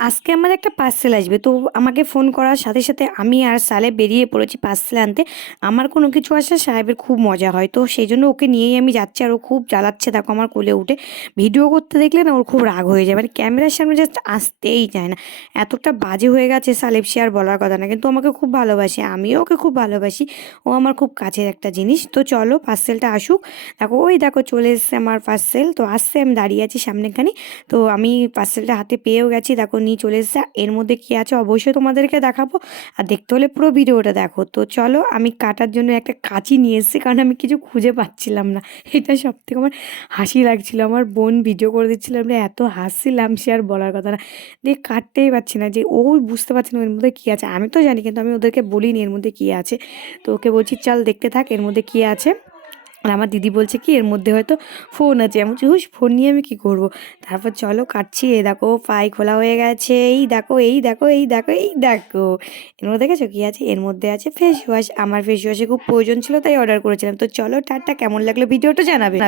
আজকে আমার একটা পার্সেল আসবে। তো আমাকে ফোন করার সাথে সাথে আমি আর সালে বেরিয়ে পড়েছি পার্সেল আনতে। আমার কোনো কিছু আসলে সাহেবের খুব মজা হয়। তো সেই জন্য ওকে নিয়েই আমি যাচ্ছি আর ও খুব জ্বালাচ্ছে দেখো আমার কোলে উঠে। ভিডিও করতে দেখলে না ওর খুব রাগ হয়ে যায়। মানে ক্যামেরার সামনে জাস্ট আসতেই চায় না। এতটা বাজে হয়ে গেছে সালেব সে আর বলার কথা না। কিন্তু আমাকে খুব ভালোবাসে। আমিও ওকে খুব ভালোবাসি। ও আমার খুব কাছের একটা জিনিস। তো চলো পার্সেলটা আসুক। দেখো, ওই দেখো চলে এসছে আমার পার্সেল তো আসছে, আমি দাঁড়িয়ে আছি সামনেখানি। তো আমি পার্সেলটা হাতে পেয়েও গেছি। দেখো নিয়ে চলে এসেছে। এর মধ্যে কী আছে অবশ্যই তোমাদেরকে দেখাবো। আর দেখতে হলে পুরো ভিডিওটা দেখো। তো চলো আমি কাটার জন্য একটা কাঁচি নিয়ে এসেছি, কারণ আমি কিছু খুঁজে পাচ্ছিলাম না। এটা সব থেকে আমার হাসি লাগছিল। আমার বোন ভিডিও করে দিচ্ছিল, আমরা এত হাসছিলাম, সে আর বলার কথা না। দিয়ে কাটতেই পারছি না যে ও বুঝতে পারছে না এর মধ্যে কী আছে। আমি তো জানি, কিন্তু আমি ওদেরকে বলিনি এর মধ্যে কী আছে। তো ওকে বলছি, চল দেখতে থাক এর মধ্যে কী আছে। আর আমার দিদি বলছে কি, এর মধ্যে হয়তো ফোন আছে। আমি বলছি হুস ফোন নিয়ে আমি কী করব? তারপর চলো কাটছি এ দেখো পাই খোলা হয়ে গেছে, এই দেখো এই দেখো এই দেখো এই দেখো। এর মধ্যে দেখেছ কী আছে? এর মধ্যে আছে ফেস ওয়াশ আমার ফেস ওয়াশে খুব প্রয়োজন ছিল, তাই অর্ডার করেছিলাম। তো চলো, টাটা, কেমন লাগল ভিডিওটা জানাবে।